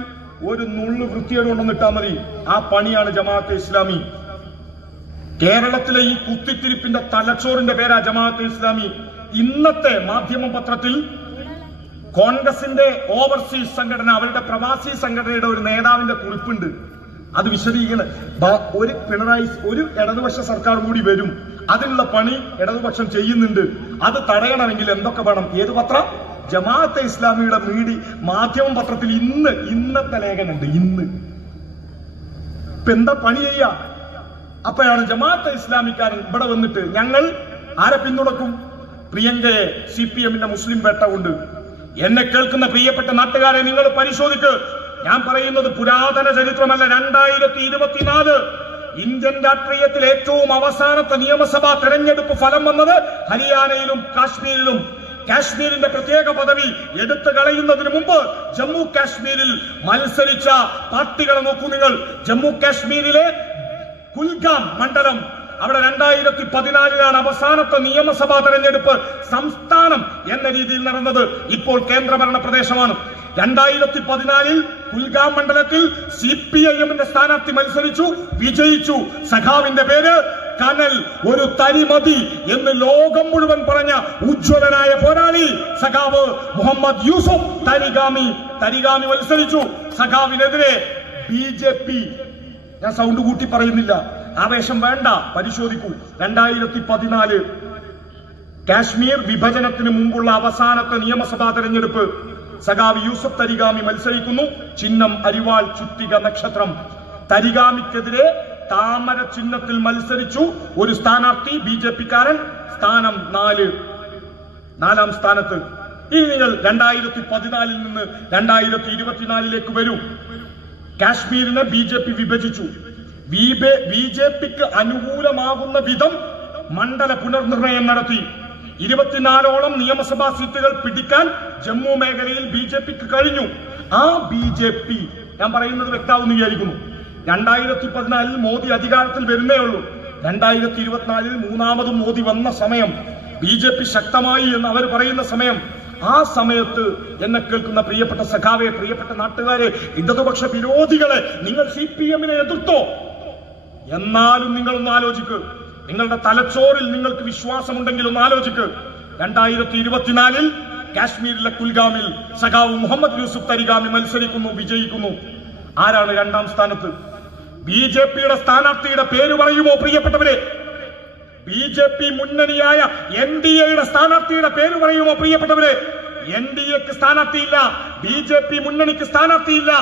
ഒരു നുള്ളു വൃത്തിയോട് കൊണ്ടുവന്നിട്ടാ മതി. ആ പണിയാണ് ജമാഅത്തെ ഇസ്ലാമി. കേരളത്തിലെ ഈ കുത്തിത്തിരിപ്പിന്റെ തലച്ചോറിന്റെ പേരാ ജമാഅത്തെ ഇസ്ലാമി. ഇന്നത്തെ മാധ്യമ പത്രത്തിൽ കോൺഗ്രസിന്റെ ഓവർസീസ് സംഘടന, അവരുടെ പ്രവാസി സംഘടനയുടെ ഒരു നേതാവിന്റെ കുറിപ്പുണ്ട്. അത് വിശദീകരണം. ഒരു ഇടതുപക്ഷ സർക്കാർ കൂടി വരും, അതിനുള്ള പണി ഇടതുപക്ഷം ചെയ്യുന്നുണ്ട്. അത് തടയണമെങ്കിൽ എന്തൊക്കെ വേണം? ഏത് പത്രം? ജമാഅത്തെ ഇസ്ലാമിയുടെ മാധ്യമ പത്രത്തിൽ ഇന്നത്തെ ലേഖനുണ്ട്. ഇപ്പൊ എന്താ പണി ചെയ്യാ? അപ്പോഴാണ് ജമാഅത്തെ ഇസ്ലാമിക്കാരൻ ഇവിടെ വന്നിട്ട് ഞങ്ങൾ ആരെ പിന്തുണക്കും? പ്രിയങ്കയെ, CPM-ന്റെ മുസ്ലിം വേട്ട കൊണ്ട്. എന്നെ കേൾക്കുന്ന പ്രിയപ്പെട്ട നാട്ടുകാരെ, നിങ്ങൾ പരിശോധിക്ക്. ഞാൻ പറയുന്നത് പുരാതന ചരിത്രമല്ല. 2024 ഇന്ത്യൻ രാഷ്ട്രീയത്തിൽ ഏറ്റവും അവസാനത്തെ നിയമസഭാ തെരഞ്ഞെടുപ്പ് ഫലം വന്നത് ഹരിയാനയിലും കാശ്മീരിലും. കാശ്മീരിന്റെ പ്രത്യേക പദവി എടുത്തു കളയുന്നതിന് മുമ്പ് ജമ്മു കാശ്മീരിൽ മത്സരിച്ച പാർട്ടികളെ നോക്കൂ നിങ്ങൾ. ജമ്മു കാശ്മീരിലെ കുൽഗാം മണ്ഡലം, അവിടെ 2014 അവസാനത്തെ നിയമസഭാ തെരഞ്ഞെടുപ്പ് സംസ്ഥാനം എന്ന രീതിയിൽ നടന്നത്. ഇപ്പോൾ കേന്ദ്രഭരണ പ്രദേശമാണ്. 2014 കുൽഗാം മണ്ഡലത്തിൽ CPIM-ന്റെ സ്ഥാനാർത്ഥി മത്സരിച്ചു, വിജയിച്ചു. സഖാവിന്റെ പേര് കനൽ, ഒരു തരിമതി എന്ന് ലോകം മുഴുവൻ പറഞ്ഞ ഉജ്ജ്വലനായ പോരാളി സഖാവ് മുഹമ്മദ് യൂസുഫ് തരിഗാമി മത്സരിച്ചു. സഖാവിനെതിരെ BJP, ഞാൻ സൗണ്ട് കൂട്ടി പറയുന്നില്ല, ആവേശം വേണ്ട, പരിശോധിക്കൂ. 2014 കാശ്മീർ വിഭജനത്തിന് മുമ്പുള്ള അവസാനത്തെ നിയമസഭാ തെരഞ്ഞെടുപ്പ്. സഖാവ് യൂസുഫ് തരിഗാമി മത്സരിക്കുന്നു. ചിഹ്നം അരിവാൾ ചുറ്റിക നക്ഷത്രം. തരിഗാമിക്കെതിരെ താമര ചിഹ്നത്തിൽ മത്സരിച്ചു ഒരു സ്ഥാനാർത്ഥി, BJP-കാരൻ. സ്ഥാനം 4-ാം സ്ഥാനത്ത്. ഇനി നിങ്ങൾ 2014 നിന്ന് 2024 വരൂ. കാശ്മീരിനെ BJP വിഭജിച്ചു. BJP-ക്ക് അനുകൂലമാകുന്ന വിധം മണ്ഡല പുനർനിർണയം നടത്തി. 24ഓളം നിയമസഭാ സീറ്റുകൾ പിടിക്കാൻ ജമ്മു മേഖലയിൽ BJP-ക്ക് കഴിഞ്ഞു. ആ BJP, ഞാൻ പറയുന്നത് വ്യക്തമാവുമെന്ന് വിചാരിക്കുന്നു, 2014 മോദി അധികാരത്തിൽ വരുന്നേ ഉള്ളൂ. 2024 മൂന്നാമതും മോദി വന്ന സമയം, BJP ശക്തമായി എന്ന് അവർ പറയുന്ന സമയം, ആ സമയത്ത് എന്നെ കേൾക്കുന്ന പ്രിയപ്പെട്ട സഖാവെ, പ്രിയപ്പെട്ട നാട്ടുകാരെ, ഇടതുപക്ഷ വിരോധികളെ, നിങ്ങൾ CPM-നെ എതിർത്തോ? എന്നാലും നിങ്ങളൊന്ന് ആലോചിക്ക്. നിങ്ങളുടെ തലച്ചോറിൽ നിങ്ങൾക്ക് വിശ്വാസമുണ്ടെങ്കിൽ ഒന്ന് ആലോചിക്ക്. 2024 കാശ്മീരിലെ കുൽഗാമിൽ സഖാവ് മുഹമ്മദ് യൂസുഫ് തരിഗാമി മത്സരിക്കുന്നു, വിജയിക്കുന്നു. ആരാണ് 2ാം സ്ഥാനത്ത്? ബിജെപിയുടെ സ്ഥാനാർത്ഥിയുടെ പേര് പറയുമോ പ്രിയപ്പെട്ടവരെ? ബിജെപി മുന്നണിയായ NDAയുടെ സ്ഥാനാർത്ഥിയുടെ പേര് പറയുമോ പ്രിയപ്പെട്ടവരെ? NDAക്ക് സ്ഥാനാർത്ഥിയില്ല, ബിജെപി മുന്നണിക്ക് സ്ഥാനാർത്ഥിയില്ല.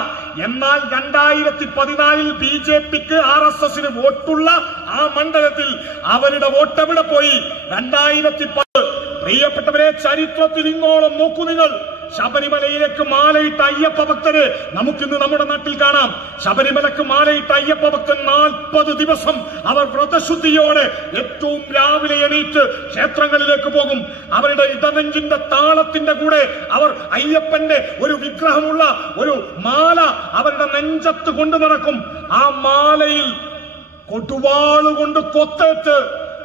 എന്നാൽ 2014 ബിജെപിക്ക് RSSന് വോട്ടുള്ള ആ മണ്ഡലത്തിൽ അവരുടെ വോട്ട് എവിടെ പോയി? 2010. പ്രിയപ്പെട്ടവരെ, ചരിത്രത്തിൽ ഇന്നോളം നോക്കൂ നിങ്ങൾ. ശബരിമലയിലേക്ക് മാലയിട്ട അയ്യപ്പ ഭക്തര് നമുക്കിന്ന് നമ്മുടെ നാട്ടിൽ കാണാം. ശബരിമലക്ക് മാലയിട്ട അയ്യപ്പ ഭക്തൻ 40 ദിവസം അവർ വ്രതശുദ്ധിയോടെ ഏറ്റവും രാവിലെ എണീറ്റ് ക്ഷേത്രങ്ങളിലേക്ക് പോകും. അവരുടെ ഇടനെഞ്ചിന്റെ താളത്തിന്റെ കൂടെ അവർ അയ്യപ്പന്റെ ഒരു വിഗ്രഹമുള്ള ഒരു മാല അവരുടെ നെഞ്ചത്ത് കൊണ്ടു നടക്കും. ആ മാലയിൽ കൊടുവാളുകൊണ്ട് കൊത്തേറ്റ്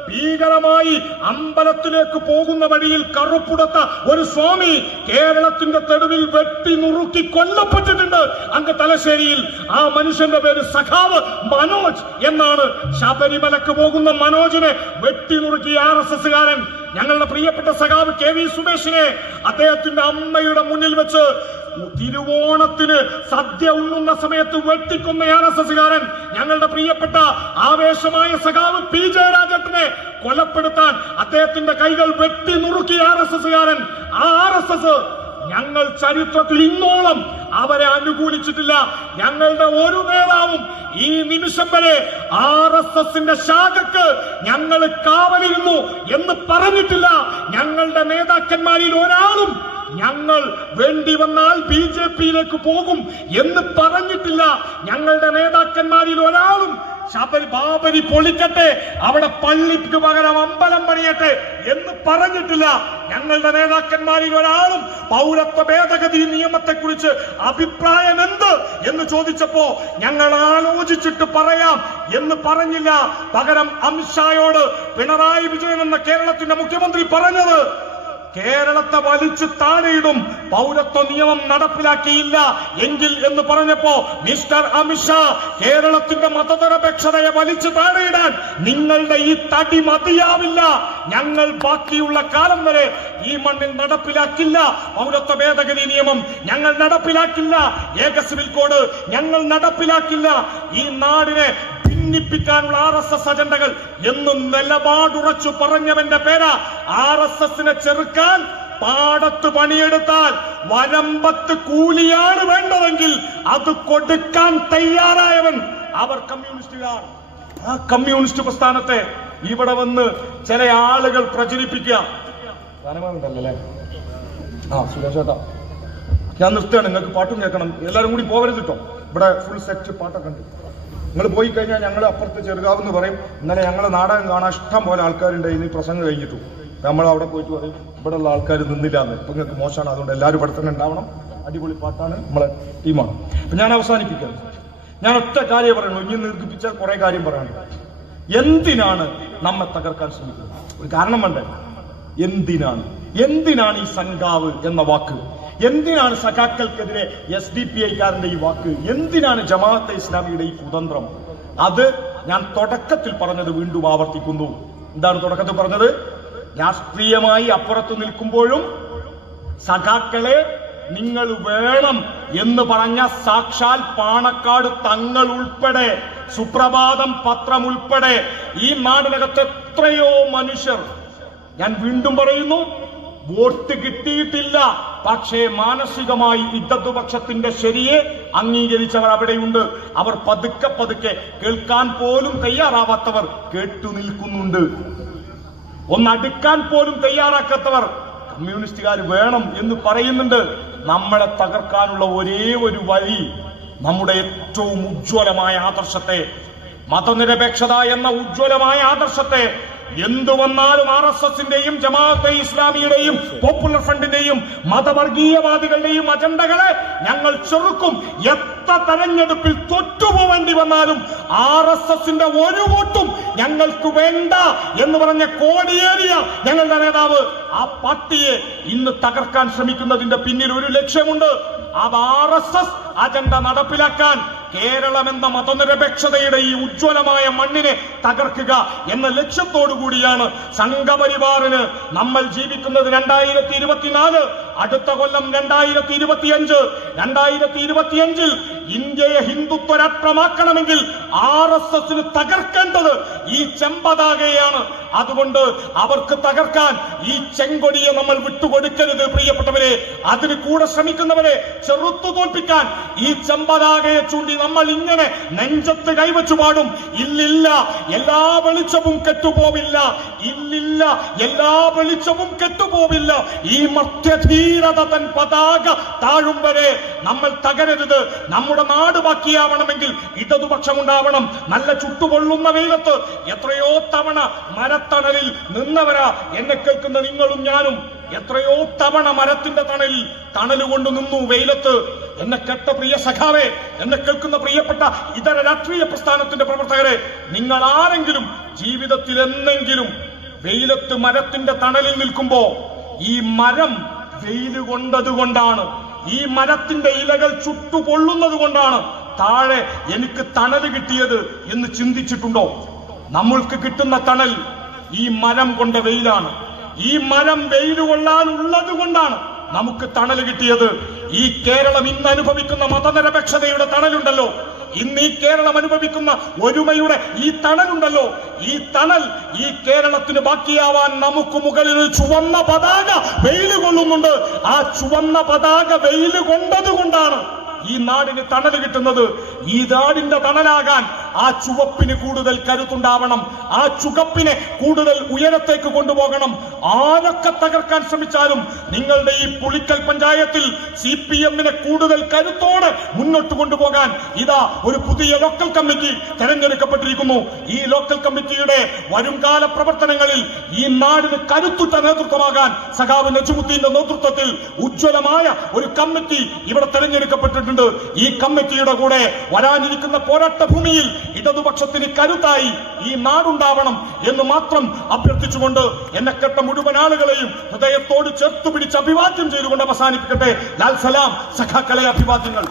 ഭീകരമായി അമ്പലത്തിലേക്ക് പോകുന്ന വഴിയിൽ കറുപ്പുടത്ത ഒരു സ്വാമി കേരളത്തിന്റെ തെരുവിൽ വെട്ടി നുറുക്കി കൊല്ലപ്പെട്ടിട്ടുണ്ട് അങ്ങ് തലശ്ശേരിയിൽ. ആ മനുഷ്യന്റെ പേര് സഖാവ് മനോജ് എന്നാണ്. ശബരിമലക്ക് പോകുന്ന മനോജിനെ വെട്ടി നുറുക്കി RSSകാരൻ. ഞങ്ങളുടെ പ്രിയപ്പെട്ട സഖാവ് KV സുമേഷിനെ അദ്ദേഹത്തിന്റെ അമ്മയുടെ മുന്നിൽ വെച്ച് തിരുവോണത്തിന് സദ്യ ഉണ്ണുന്ന സമയത്ത് വെട്ടിക്കൊന്ന RSSകാരൻ. ഞങ്ങളുടെ പ്രിയപ്പെട്ട ആവേശമായ സഖാവ് PJ രാജേട്ടനെ കൊലപ്പെടുത്താൻ അദ്ദേഹത്തിന്റെ കൈകൾ വെട്ടി നുറുക്കി RSSകാരൻ. ആ RSS ഞങ്ങൾ ചരിത്രത്തിൽ ഇന്നോളം അവരെ അനുകൂലിച്ചിട്ടില്ല. ഞങ്ങളുടെ ഒരു നേതാവും ഈ നിമിഷം വരെ RSSന്റെ ശാഖക്ക് ഞങ്ങൾ കാവലിരുന്നു എന്ന് പറഞ്ഞിട്ടില്ല. ഞങ്ങളുടെ നേതാക്കന്മാരിൽ ഒരാളും ഞങ്ങൾ വേണ്ടി വന്നാൽ ബിജെപിയിലേക്ക് പോകും എന്ന് പറഞ്ഞിട്ടില്ല. ഞങ്ങളുടെ നേതാക്കന്മാരിൽ ഒരാളും ബാബരി പൊളിക്കട്ടെ, അവിടെ പള്ളിക്ക് പകരം അമ്പലം പണിയട്ടെ എന്ന് പറഞ്ഞിട്ടില്ല. ഞങ്ങളുടെ നേതാക്കന്മാരിൽ ഒരാളും പൗരത്വ ഭേദഗതി നിയമത്തെക്കുറിച്ച് അഭിപ്രായം എന്ത് എന്ന് ചോദിച്ചപ്പോ ഞങ്ങൾ ആലോചിച്ചിട്ട് പറയാം എന്ന് പറഞ്ഞില്ല. പകരം അമിത്ഷായോട് പിണറായി വിജയൻ എന്ന കേരളത്തിന്റെ മുഖ്യമന്ത്രി പറഞ്ഞത് കേരളത്തെ വലിച്ചു താഴെയിടും, പൗരത്വ നിയമം നടപ്പിലാക്കിയില്ല എങ്കിൽ എന്ന് പറഞ്ഞപ്പോ മിസ്റ്റർ അമിത്ഷാ കേരളത്തിന്റെ മതനിരപേക്ഷതയെ വലിച്ചു താഴെയിടാൻ നിങ്ങളുടെ ഈ തടി മതിയാവില്ല. ഞങ്ങൾ ബാക്കിയുള്ള കാലം വരെ ഈ മണ്ണിൽ നടപ്പിലാക്കില്ല പൗരത്വ ഭേദഗതി നിയമം, ഞങ്ങൾ നടപ്പിലാക്കില്ല ഏക സിവിൽ കോഡ്, ഞങ്ങൾ നടപ്പിലാക്കില്ല ഈ നാടിനെ ഭിന്നിപ്പിക്കാനുള്ള RSS അജണ്ടകൾ എന്നും നിലപാടുറച്ചു പറഞ്ഞവന്റെ പേരാ. RSSനെ ചെറുക്കാൻ പാടത്ത് പണിയെടുത്താൽ വരമ്പത്ത് കൂലിയാണ് വേണ്ടതെങ്കിൽ അത് കൊടുക്കാൻ തയ്യാറായവൻ അവർ കമ്മ്യൂണിസ്റ്റുകാർ. ആ കമ്മ്യൂണിസ്റ്റ് പ്രസ്ഥാനത്തെ ഇവിടെ വന്ന് ചില ആളുകൾ പ്രചരിപ്പിക്കുക. സുരേഷേട്ടാ, ഞാൻ നിർത്തുകയാണ്. നിങ്ങൾക്ക് പാട്ടും കേൾക്കണം, എല്ലാവരും കൂടി പോകരുത് കേട്ടോ. ഇവിടെ ഫുൾ സെറ്റ് പാട്ടൊക്കെ ഉണ്ട്. നിങ്ങൾ പോയി കഴിഞ്ഞാൽ ഞങ്ങൾ അപ്പുറത്ത് ചെറുകാവെന്ന് പറയും. ഇന്നലെ ഞങ്ങൾ നാടകം കാണാൻ ഇഷ്ടം പോലെ ആൾക്കാരുണ്ട്. ഇനി പ്രസംഗം കഴിഞ്ഞിട്ടു നമ്മൾ അവിടെ പോയിട്ട് പറയും ഇവിടെ ഉള്ള ആൾക്കാർ നിന്നില്ലാന്ന്. ഇപ്പൊ നിങ്ങൾക്ക് മോശമാണ്, അതുകൊണ്ട് എല്ലാവരും ഇവിടെ തന്നെ ഉണ്ടാവണം. അടിപൊളി പാട്ടാണ്, നമ്മളെ ടീമാണ്. അപ്പൊ ഞാൻ അവസാനിപ്പിക്കുന്നത്, ഞാൻ ഒറ്റ കാര്യം പറയുന്നു. ഇനി നിർദ്ദിപ്പിച്ചാൽ കുറെ കാര്യം പറയാനുണ്ട്. എന്തിനാണ് നമ്മെ തകർക്കാൻ ശ്രമിക്കുന്നത്? ഒരു കാരണം വേണ്ടേ? എന്തിനാണ് ഈ സംഘാവ് എന്ന വാക്ക്? എന്തിനാണ് സഖാക്കൾക്കെതിരെ SDPIക്കാരന്റെ ഈ വാക്ക്? എന്തിനാണ് ജമാഅത്തെ ഇസ്ലാമിയുടെ ഈ കുതന്ത്രം? അത് ഞാൻ തുടക്കത്തിൽ പറഞ്ഞത് വീണ്ടും ആവർത്തിക്കുന്നു. എന്താണ് തുടക്കത്തിൽ പറഞ്ഞത്? രാഷ്ട്രീയമായി അപ്പുറത്ത് നിൽക്കുമ്പോഴും സഖാക്കളെ നിങ്ങൾ വേണം എന്ന് പറഞ്ഞ സാക്ഷാൽ പാണക്കാട് തങ്ങൾ ഉൾപ്പെടെ, സുപ്രഭാതം പത്രം ഉൾപ്പെടെ ഈ നാടിനകത്ത് എത്രയോ മനുഷ്യർ, ഞാൻ വീണ്ടും പറയുന്നു, വോട്ട് കിട്ടിയിട്ടില്ല, പക്ഷേ മാനസികമായി ഇടതുപക്ഷത്തിന്റെ ശരിയെ അംഗീകരിച്ചവർ അവിടെയുണ്ട്. അവർ പതുക്കെ പതുക്കെ കേൾക്കാൻ പോലും തയ്യാറാവാത്തവർ കേട്ടു നിൽക്കുന്നുണ്ട്. ഒന്നടുക്കാൻ പോലും തയ്യാറാക്കാത്തവർ കമ്മ്യൂണിസ്റ്റുകാർ വേണം എന്ന് പറയുന്നുണ്ട്. നമ്മളെ തകർക്കാനുള്ള ഒരേ ഒരു വഴി നമ്മുടെ ഏറ്റവും ഉജ്ജ്വലമായ ആദർശത്തെ, മതനിരപേക്ഷത എന്ന ഉജ്ജ്വലമായ ആദർശത്തെ, എന്തു വന്നാലും RSSന്റെയും ജമാഅത്തെ ഇസ്ലാമിയുടെയും പോപ്പുലർ ഫ്രണ്ടിന്റെയും മതവർഗീയവാദികളുടെയും അജണ്ടകളെ ഞങ്ങൾ ചെറുക്കും. എത്ര തെരഞ്ഞെടുപ്പിൽ തോറ്റുപോവേണ്ടി വന്നാലും RSSന്റെ ഒരു വോട്ടും ഞങ്ങൾക്ക് വേണ്ട എന്ന് പറഞ്ഞ കോടിയേറിയ ഞങ്ങളുടെ നേതാവ് ആ പാർട്ടിയെ ഇന്ന് തകർക്കാൻ ശ്രമിക്കുന്നതിന്റെ പിന്നിൽ ഒരു ലക്ഷ്യമുണ്ട്. അത് RSS അജണ്ട നടപ്പിലാക്കാൻ കേരളം എന്ന മതനിരപേക്ഷതയുടെ ഈ ഉജ്ജ്വലമായ മണ്ണിനെ തകർക്കുക എന്ന ലക്ഷ്യത്തോടുകൂടിയാണ് സംഘപരിവാറിന് നമ്മൾ ജീവിക്കുന്നത് 2024, അടുത്ത കൊല്ലം 2025. 2025 ഇന്ത്യയെ ഹിന്ദുത്വ രാഷ്ട്രമാക്കണമെങ്കിൽ RSSന് തകർക്കേണ്ടത് ഈ ചെമ്പതാകയാണ്. അതുകൊണ്ട് അവർക്ക് തകർക്കാൻ ഈ ചെങ്കൊടിയെ നമ്മൾ വിട്ടുകൊടുക്കരുത് പ്രിയപ്പെട്ടവരെ. അതിന് കൂടെ ശ്രമിക്കുന്നവരെ ചെറുത്തു തോൽപ്പിക്കാൻ ഈ ചെമ്പതാകയെ ചൂണ്ടി നമ്മൾ ഇങ്ങനെ നെഞ്ചത്ത് കൈവച്ചു പാടും. ഇല്ലില്ല, എല്ലാ വെളിച്ചവും കെട്ടുപോവില്ല. ഇല്ലില്ല, എല്ലാ വെളിച്ചവും കെട്ടുപോവില്ല. ഈ മർത്യധീരത തൻ പതാക താഴും വരെ നമ്മൾ തകരരുത്. നമ്മുടെ നാട് ബാക്കിയാവണമെങ്കിൽ ഇടതുപക്ഷം ഉണ്ടാവണം. നല്ല ചുട്ടുപൊള്ളുന്ന വെയിലത്ത് എത്രയോ തവണ മരത്തണലിൽ നിന്നവരാ എന്നെ കേൾക്കുന്ന നിങ്ങളും ഞാനും. എത്രയോ തവണ മരത്തിന്റെ തണലുകൊണ്ട് നിന്നു വെയിലത്ത്. എന്നെ കേട്ട പ്രിയ സഖാവേ, എന്നെ കേൾക്കുന്ന പ്രിയപ്പെട്ട ഇതര രാഷ്ട്രീയ പ്രസ്ഥാനത്തിന്റെ പ്രവർത്തകരെ, നിങ്ങൾ ആരെങ്കിലും ജീവിതത്തിൽ എന്നെങ്കിലും വെയിലത്ത് മരത്തിന്റെ തണലിൽ നിൽക്കുമ്പോ ഈ മരം വെയിൽ കൊണ്ടതുകൊണ്ടാണ്, ഈ മരത്തിന്റെ ഇലകൾ ചുട്ടുപൊള്ളുന്നത് കൊണ്ടാണ് താഴെ എനിക്ക് തണല് കിട്ടിയത് എന്ന് ചിന്തിച്ചിട്ടുണ്ടോ? നമ്മൾക്ക് കിട്ടുന്ന തണൽ ഈ മരം കൊണ്ട വെയിലാണ്. ഈ മരം വെയിൽ കൊള്ളാനുള്ളത് കൊണ്ടാണ് നമുക്ക് തണൽ കിട്ടിയത്. ഈ കേരളം ഇന്ന് അനുഭവിക്കുന്ന മതനിരപേക്ഷതയുടെ തണലുണ്ടല്ലോ, ഇന്ന് ഈ കേരളം അനുഭവിക്കുന്ന ഒരുമയുടെ ഈ തണലുണ്ടല്ലോ, ഈ തണൽ ഈ കേരളത്തിന് ബാക്കിയാവാൻ നമുക്ക് മുകളിൽ ഒരു ചുവന്ന പതാക വെയിൽ കൊള്ളുന്നുണ്ട്. ആ ചുവന്ന പതാക വെയിൽ കൊണ്ടതുകൊണ്ടാണ് ഈ നാടിന് തണൽ കിട്ടുന്നത്. ഈ നാടിന്റെ തണലാകാൻ ആ ചുവപ്പിന് കൂടുതൽ കരുത്തുണ്ടാവണം. ആ ചുവപ്പിനെ കൂടുതൽ ഉയരത്തേക്ക് കൊണ്ടുപോകണം. ആരൊക്കെ തകർക്കാൻ ശ്രമിച്ചാലും നിങ്ങളുടെ ഈ പുളിക്കൽ പഞ്ചായത്തിൽ CPM-നെ കൂടുതൽ കരുത്തോടെ മുന്നോട്ട് കൊണ്ടുപോകാൻ ഇതാ ഒരു പുതിയ ലോക്കൽ കമ്മിറ്റി തെരഞ്ഞെടുക്കപ്പെട്ടിരിക്കുന്നു. ഈ ലോക്കൽ കമ്മിറ്റിയുടെ വരുംകാല പ്രവർത്തനങ്ങളിൽ ഈ നാടിന് കരുത്തുറ്റ നേതൃത്വമാകാൻ സഖാവ് നജമുദ്ദീന്റെ നേതൃത്വത്തിൽ ഉജ്ജ്വലമായ ഒരു കമ്മിറ്റി ഇവിടെ തെരഞ്ഞെടുക്കപ്പെട്ടിട്ടുണ്ട്. ഈ കമ്മിറ്റിയുടെ കൂടെ വരാനിരിക്കുന്ന പോരാട്ട ഭൂമിയിൽ ഇടതുപക്ഷത്തിന് കരുത്തായി ഈ നാടുണ്ടാവണം എന്ന് മാത്രം അഭ്യർത്ഥിച്ചുകൊണ്ട് എന്നെ കേട്ട മുഴുവൻ ആളുകളെയും ഹൃദയത്തോട് ചേർത്ത് പിടിച്ച് അഭിവാദ്യം ചെയ്തുകൊണ്ട് അവസാനിപ്പിക്കട്ടെ. ലാൽ സലാം, സഖാക്കളെ അഭിവാദ്യങ്ങൾ.